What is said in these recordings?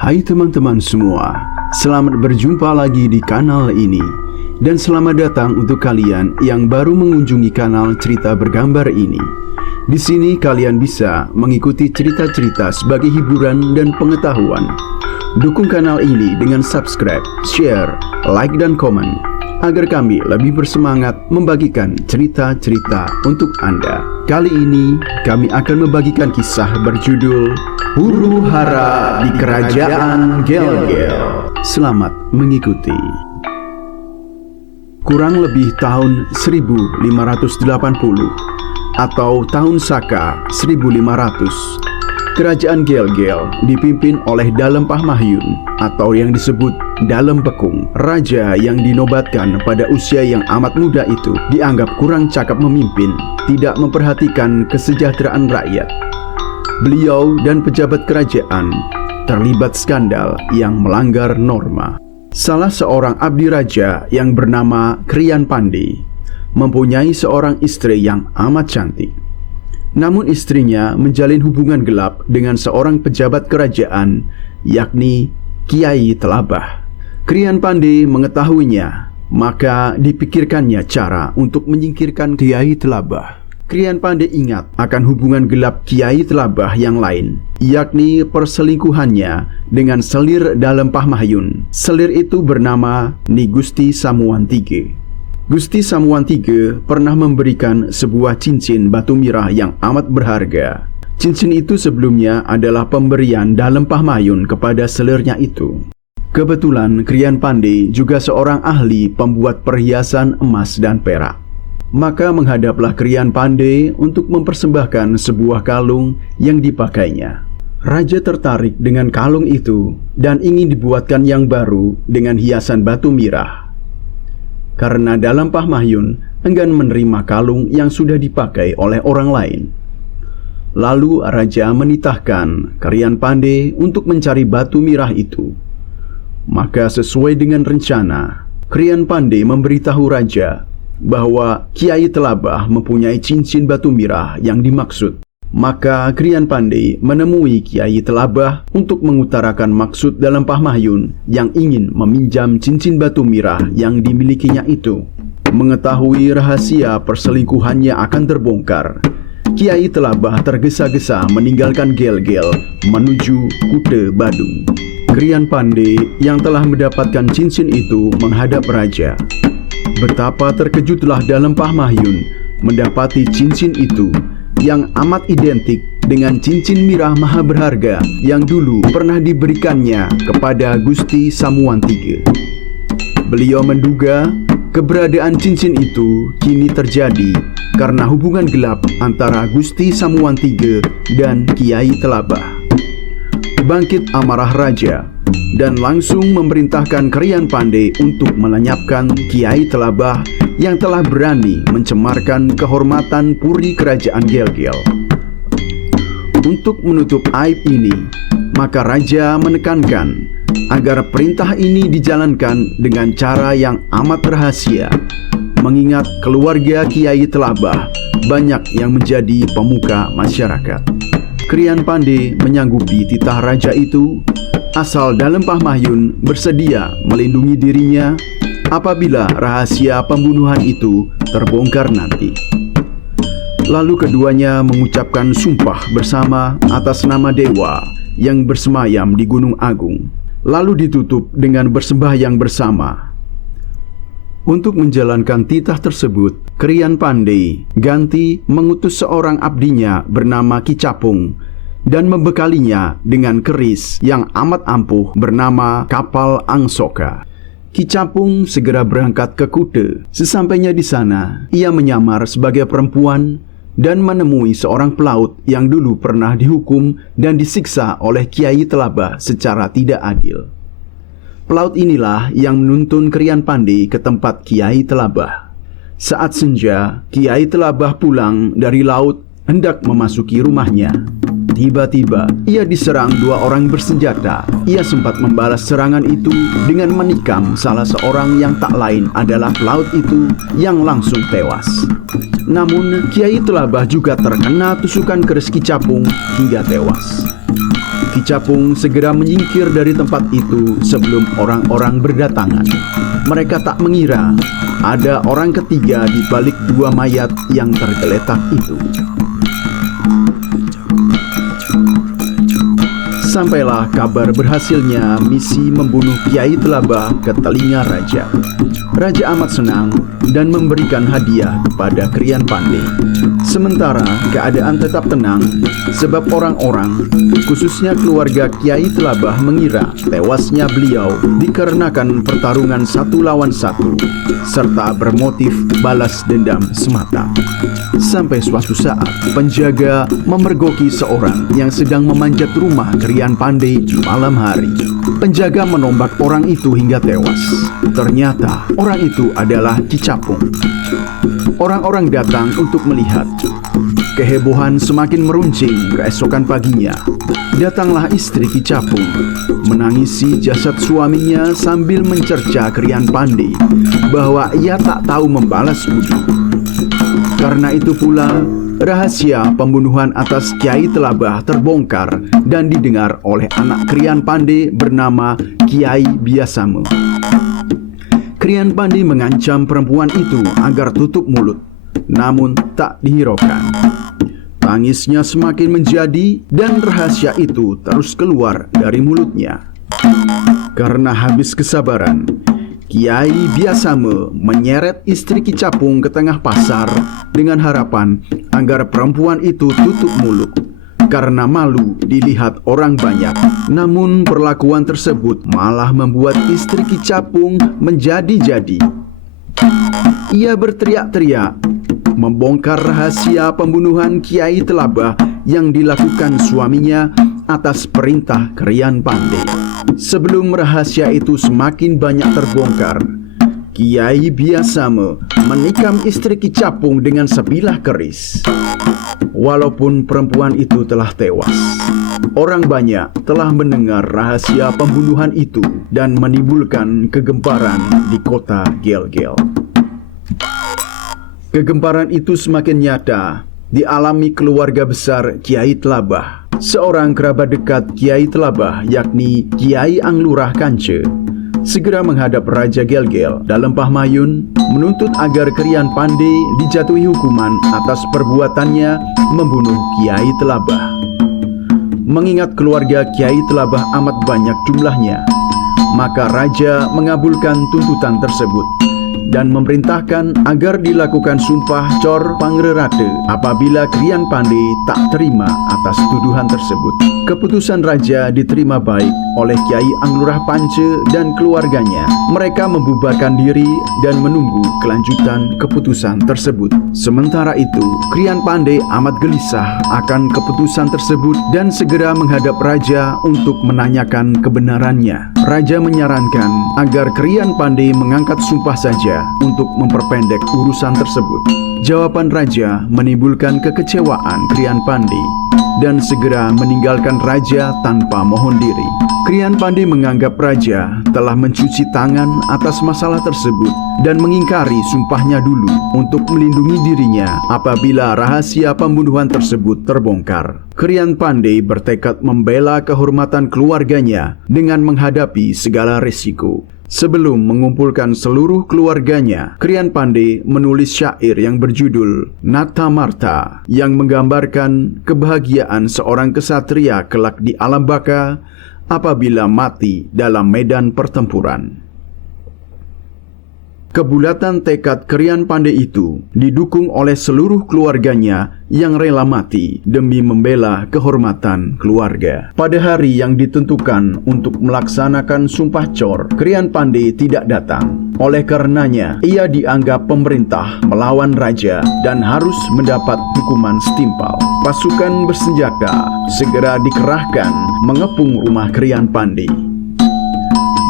Hai teman-teman semua, selamat berjumpa lagi di kanal ini. Dan selamat datang untuk kalian yang baru mengunjungi kanal Cerita Bergambar ini. Di sini kalian bisa mengikuti cerita-cerita sebagai hiburan dan pengetahuan. Dukung kanal ini dengan subscribe, share, like, dan komen, agar kami lebih bersemangat membagikan cerita-cerita untuk Anda. Kali ini kami akan membagikan kisah berjudul Huru Hara di Kerajaan Gel-Gel. Selamat mengikuti. Kurang lebih tahun 1580 atau tahun Saka 1500, Kerajaan Gel-Gel dipimpin oleh Dalem Pahmahyun atau yang disebut Dalem Bekung. Raja yang dinobatkan pada usia yang amat muda itu dianggap kurang cakap memimpin, tidak memperhatikan kesejahteraan rakyat. Beliau dan pejabat kerajaan terlibat skandal yang melanggar norma. Salah seorang abdi raja yang bernama Krian Pandey mempunyai seorang istri yang amat cantik. Namun istrinya menjalin hubungan gelap dengan seorang pejabat kerajaan, yakni Kiai Telabah. Krian Pandey mengetahuinya, maka dipikirkannya cara untuk menyingkirkan Kiai Telabah. Krian Pandey ingat akan hubungan gelap Kiai Telabah yang lain, yakni perselingkuhannya dengan selir Dalem Pahmahyun. Selir itu bernama Ni Gusti Samuan III. Gusti Samuan III pernah memberikan sebuah cincin batu mirah yang amat berharga. Cincin itu sebelumnya adalah pemberian Dalem Pahmahyun kepada selirnya itu. Kebetulan Krian Pandey juga seorang ahli pembuat perhiasan emas dan perak. Maka menghadaplah Krian Pandey untuk mempersembahkan sebuah kalung yang dipakainya. Raja tertarik dengan kalung itu dan ingin dibuatkan yang baru dengan hiasan batu mirah. Karena Dalem Pahmahyun enggan menerima kalung yang sudah dipakai oleh orang lain. Lalu raja menitahkan Krian Pandey untuk mencari batu mirah itu. Maka sesuai dengan rencana, Krian Pandey memberitahu raja bahwa Kiai Telabah mempunyai cincin batu mirah yang dimaksud. Maka Krian Pandey menemui Kiai Telabah untuk mengutarakan maksud Dalem Pahmahyun yang ingin meminjam cincin batu mirah yang dimilikinya itu. Mengetahui rahasia perselingkuhannya akan terbongkar, Kiai Telabah tergesa-gesa meninggalkan Gel-Gel menuju Kuta Badung. Krian Pandey yang telah mendapatkan cincin itu menghadap raja. Betapa terkejutlah Dalem Pahmahyun mendapati cincin itu yang amat identik dengan cincin mirah maha berharga yang dulu pernah diberikannya kepada Gusti Samuan III. Beliau menduga keberadaan cincin itu kini terjadi karena hubungan gelap antara Gusti Samuan III dan Kiai Telabah. Bangkit amarah raja dan langsung memerintahkan Krian Pandey untuk melenyapkan Kiai Telabah yang telah berani mencemarkan kehormatan puri kerajaan Gel-Gel. Untuk menutup aib ini, maka raja menekankan agar perintah ini dijalankan dengan cara yang amat rahasia, mengingat keluarga Kiai Telabah banyak yang menjadi pemuka masyarakat. Krian Pandey menyanggupi titah raja itu asal Dalem Pahmahyun bersedia melindungi dirinya apabila rahasia pembunuhan itu terbongkar nanti. Lalu keduanya mengucapkan sumpah bersama atas nama dewa yang bersemayam di Gunung Agung. Lalu ditutup dengan bersembahyang bersama. Untuk menjalankan titah tersebut, Krian Pandey ganti mengutus seorang abdinya bernama Ki Capung dan membekalinya dengan keris yang amat ampuh bernama kapal Angsoka. Ki Capung segera berangkat ke Kuta. Sesampainya di sana, ia menyamar sebagai perempuan dan menemui seorang pelaut yang dulu pernah dihukum dan disiksa oleh Kiai Telabah secara tidak adil. Pelaut inilah yang menuntun Krian Pandey ke tempat Kiai Telabah. Saat senja, Kiai Telabah pulang dari laut hendak memasuki rumahnya. Tiba-tiba ia diserang dua orang bersenjata. Ia sempat membalas serangan itu dengan menikam salah seorang yang tak lain adalah pelaut itu yang langsung tewas. Namun Kiai Telabah juga terkena tusukan keris Ki Capung hingga tewas. Kicapung segera menyingkir dari tempat itu sebelum orang-orang berdatangan. Mereka tak mengira ada orang ketiga di balik dua mayat yang tergeletak itu. Sampailah kabar berhasilnya misi membunuh Kiai Telabah ke telinga raja. Raja amat senang dan memberikan hadiah kepada Krian Pandey. Sementara keadaan tetap tenang sebab orang-orang, khususnya keluarga Kiai Telabah, mengira tewasnya beliau dikarenakan pertarungan 1 lawan 1 serta bermotif balas dendam semata. Sampai suatu saat penjaga memergoki seorang yang sedang memanjat rumah Krian Pandey di malam hari. Penjaga menombak orang itu hingga tewas. Ternyata orang itu adalah Kicapung. Orang-orang datang untuk melihat. Kehebohan semakin meruncing keesokan paginya. Datanglah istri Kicapung, menangisi jasad suaminya sambil mencerca Krian Pandey bahwa ia tak tahu membalas budi. Karena itu pula, rahasia pembunuhan atas Kiai Telabah terbongkar dan didengar oleh anak Krian Pandey bernama Kiai Biasame. Krian Pandey mengancam perempuan itu agar tutup mulut, namun tak dihiraukan. Tangisnya semakin menjadi dan rahasia itu terus keluar dari mulutnya. Karena habis kesabaran, Kiai Biasame menyeret istri Kicapung ke tengah pasar dengan harapan agar perempuan itu tutup mulut karena malu dilihat orang banyak. Namun perlakuan tersebut malah membuat istri Kicapung menjadi-jadi. Ia berteriak-teriak membongkar rahasia pembunuhan Kiai Telabah yang dilakukan suaminya atas perintah Krian Pandey. Sebelum rahasia itu semakin banyak terbongkar, Kiai Biasame menikam istri Kicapung dengan sebilah keris. Walaupun perempuan itu telah tewas, orang banyak telah mendengar rahasia pembunuhan itu dan menimbulkan kegemparan di kota Gelgel. Kegemparan itu semakin nyata dialami keluarga besar Kiai Telabah. Seorang kerabat dekat Kiai Telabah, yakni Kiai Anglurah Kance, segera menghadap Raja Gelgel Dalempah Mayun menuntut agar Krian Pandey dijatuhi hukuman atas perbuatannya membunuh Kiai Telabah. Mengingat keluarga Kiai Telabah amat banyak jumlahnya, maka Raja mengabulkan tuntutan tersebut dan memerintahkan agar dilakukan sumpah cor pangrerate apabila Krian Pandey tak terima atas tuduhan tersebut. Keputusan Raja diterima baik oleh Kiai Anglurah Pance dan keluarganya. Mereka membubarkan diri dan menunggu kelanjutan keputusan tersebut. Sementara itu, Krian Pandey amat gelisah akan keputusan tersebut dan segera menghadap Raja untuk menanyakan kebenarannya. Raja menyarankan agar Krian Pandey mengangkat sumpah saja untuk memperpendek urusan tersebut. Jawaban Raja menimbulkan kekecewaan Krian Pandey dan segera meninggalkan Raja tanpa mohon diri. Krian Pandey menganggap Raja telah mencuci tangan atas masalah tersebut dan mengingkari sumpahnya dulu untuk melindungi dirinya apabila rahasia pembunuhan tersebut terbongkar. Krian Pandey bertekad membela kehormatan keluarganya dengan menghadapi segala risiko. Sebelum mengumpulkan seluruh keluarganya, Krian Pandey menulis syair yang berjudul Nata Marta yang menggambarkan kebahagiaan seorang kesatria kelak di alam baka apabila mati dalam medan pertempuran. Kebulatan tekad Krian Pandey itu didukung oleh seluruh keluarganya yang rela mati demi membela kehormatan keluarga. Pada hari yang ditentukan untuk melaksanakan sumpah cor, Krian Pandey tidak datang. Oleh karenanya, ia dianggap pemerintah melawan raja dan harus mendapat hukuman setimpal. Pasukan bersenjata segera dikerahkan mengepung rumah Krian Pandey.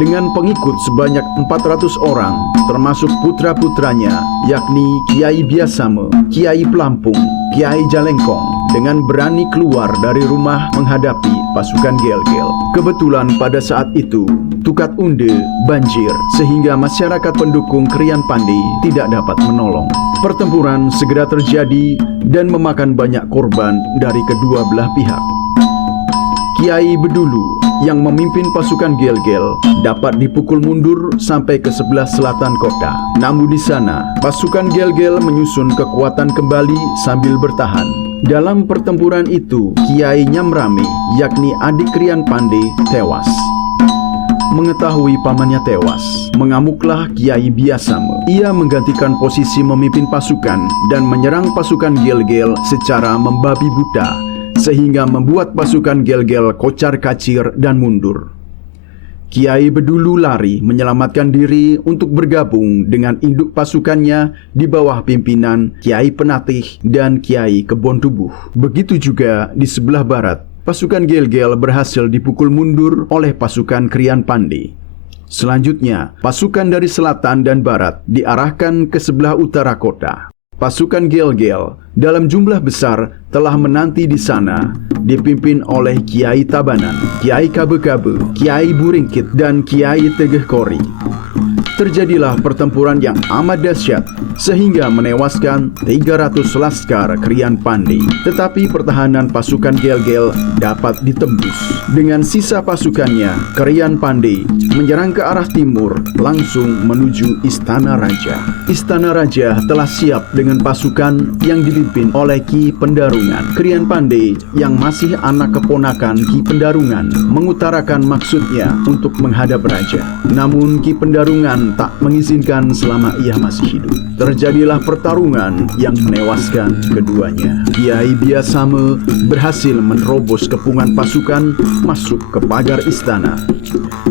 Dengan pengikut sebanyak 400 orang, termasuk putra-putranya, yakni Kiai Biasame, Kiai Pelampung, Kiai Jalengkong, dengan berani keluar dari rumah menghadapi pasukan Gelgel. Kebetulan pada saat itu, Tukat Unde banjir sehingga masyarakat pendukung Krian Pandey tidak dapat menolong. Pertempuran segera terjadi dan memakan banyak korban dari kedua belah pihak. Kiai Bedulu yang memimpin pasukan Gel-Gel dapat dipukul mundur sampai ke sebelah selatan kota. Namun di sana, pasukan Gel-Gel menyusun kekuatan kembali sambil bertahan. Dalam pertempuran itu, Kiai Nyamrame, yakni adik Krian Pandey, tewas. Mengetahui pamannya tewas, mengamuklah Kiai Biasame. Ia menggantikan posisi memimpin pasukan dan menyerang pasukan Gel-Gel secara membabi buta, sehingga membuat pasukan Gel-Gel kocar-kacir dan mundur. Kiai Bedulu lari menyelamatkan diri untuk bergabung dengan induk pasukannya di bawah pimpinan Kiai Penatih dan Kiai Kebon Tubuh. Begitu juga di sebelah barat, pasukan Gel-Gel berhasil dipukul mundur oleh pasukan Krian Pandey. Selanjutnya, pasukan dari selatan dan barat diarahkan ke sebelah utara kota. Pasukan Gel-Gel dalam jumlah besar telah menanti di sana, dipimpin oleh Kiai Tabanan, Kiai Kabe-Kabe, Kiai Buringkit, dan Kiai Tegeh Kori. Terjadilah pertempuran yang amat dahsyat sehingga menewaskan 300 laskar Krian Pandey. Tetapi pertahanan pasukan Gel-Gel dapat ditembus. Dengan sisa pasukannya, Krian Pandey menyerang ke arah timur langsung menuju Istana Raja. Istana Raja telah siap dengan pasukan yang dipimpin oleh Ki Pendarungan. Krian Pandey yang masih anak keponakan Ki Pendarungan mengutarakan maksudnya untuk menghadap raja. Namun Ki Pendarungan tak mengizinkan selama ia masih hidup. Terjadilah pertarungan yang menewaskan keduanya. Kiai Biasame berhasil menerobos kepungan pasukan masuk ke pagar istana.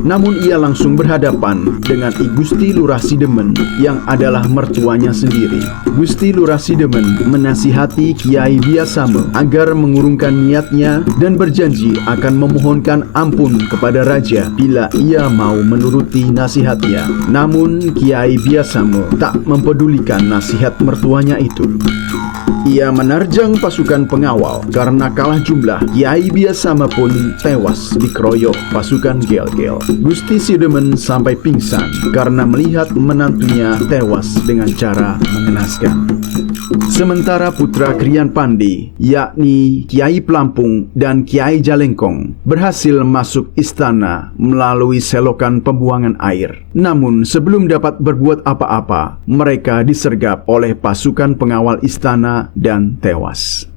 Namun ia langsung berhadapan dengan I Gusti Lurah Sidemen yang adalah mertuanya sendiri. Gusti Lurah Sidemen menasihati Kiai Biasame agar mengurungkan niatnya dan berjanji akan memohonkan ampun kepada raja bila ia mau menuruti nasihatnya. Namun Kiai Biasame tak mempedulikan nasihat mertuanya itu. Ia menerjang pasukan pengawal. Karena kalah jumlah, Kiai Biasame pun tewas dikeroyok pasukan Gel-Gel. Gusti Sidemen sampai pingsan karena melihat menantunya tewas dengan cara mengenaskan. Sementara putra Krian Pandey, yakni Kiai Pelampung dan Kiai Jalengkong, berhasil masuk istana melalui selokan pembuangan air. Namun sebelum dapat berbuat apa-apa, mereka disergap oleh pasukan pengawal istana dan tewas.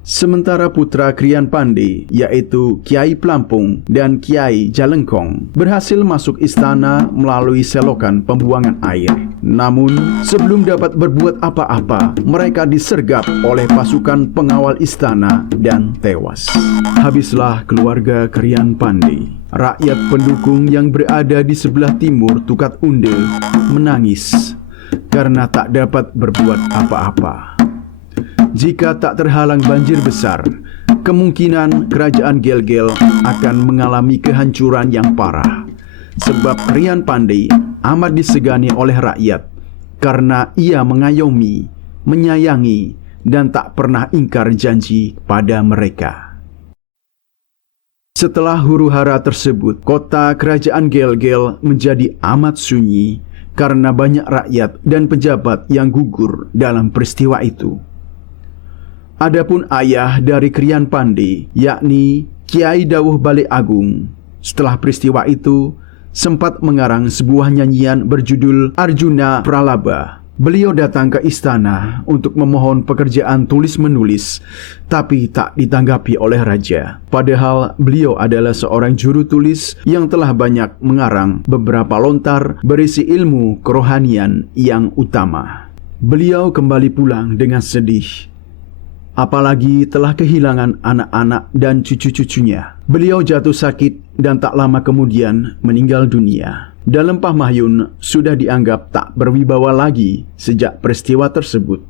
Sementara putra Krian Pandey, yaitu Kiai Pelampung dan Kiai Jalengkong, berhasil masuk istana melalui selokan pembuangan air. Namun, sebelum dapat berbuat apa-apa, mereka disergap oleh pasukan pengawal istana dan tewas. Habislah keluarga Krian Pandey. Rakyat pendukung yang berada di sebelah timur Tukat Unde menangis karena tak dapat berbuat apa-apa. Jika tak terhalang banjir besar, kemungkinan kerajaan Gel-Gel akan mengalami kehancuran yang parah. Sebab Krian Pandey amat disegani oleh rakyat karena ia mengayomi, menyayangi, dan tak pernah ingkar janji pada mereka. Setelah huru-hara tersebut, kota kerajaan Gel-Gel menjadi amat sunyi karena banyak rakyat dan pejabat yang gugur dalam peristiwa itu. Adapun ayah dari Krian Pandey, yakni Kiai Dawuh Bale Agung, setelah peristiwa itu sempat mengarang sebuah nyanyian berjudul Arjuna Pralaba. Beliau datang ke istana untuk memohon pekerjaan tulis-menulis, tapi tak ditanggapi oleh raja. Padahal beliau adalah seorang juru tulis yang telah banyak mengarang beberapa lontar berisi ilmu kerohanian yang utama. Beliau kembali pulang dengan sedih, apalagi telah kehilangan anak-anak dan cucu-cucunya. Beliau jatuh sakit dan tak lama kemudian meninggal dunia. Dalam Pahmahyun sudah dianggap tak berwibawa lagi sejak peristiwa tersebut.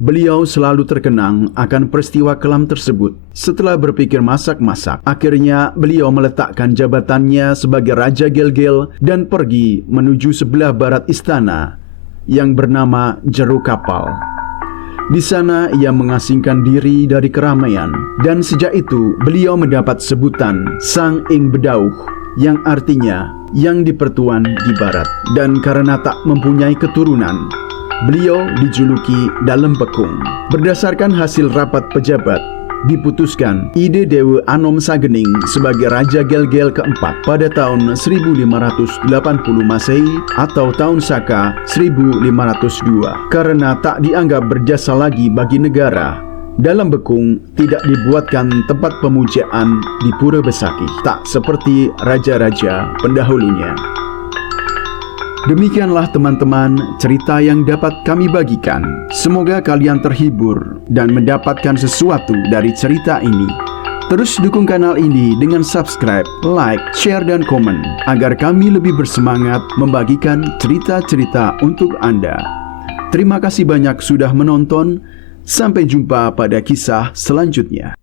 Beliau selalu terkenang akan peristiwa kelam tersebut. Setelah berpikir masak-masak, akhirnya beliau meletakkan jabatannya sebagai Raja Gel-Gel dan pergi menuju sebelah barat istana yang bernama Jero Kapal. Di sana ia mengasingkan diri dari keramaian dan sejak itu beliau mendapat sebutan Sang Ing Bedauh yang artinya yang dipertuan di barat. Dan karena tak mempunyai keturunan, beliau dijuluki Dalem Bekung. Berdasarkan hasil rapat pejabat, diputuskan ide Dewa Anom Sagening sebagai Raja Gel-Gel keempat pada tahun 1580 Masehi atau tahun Saka 1502 karena tak dianggap berjasa lagi bagi negara. Dalam bekung tidak dibuatkan tempat pemujaan di Pura Besakih, tak seperti raja-raja pendahulunya. Demikianlah teman-teman cerita yang dapat kami bagikan. Semoga kalian terhibur dan mendapatkan sesuatu dari cerita ini. Terus dukung kanal ini dengan subscribe, like, share, dan komen agar kami lebih bersemangat membagikan cerita-cerita untuk Anda. Terima kasih banyak sudah menonton. Sampai jumpa pada kisah selanjutnya.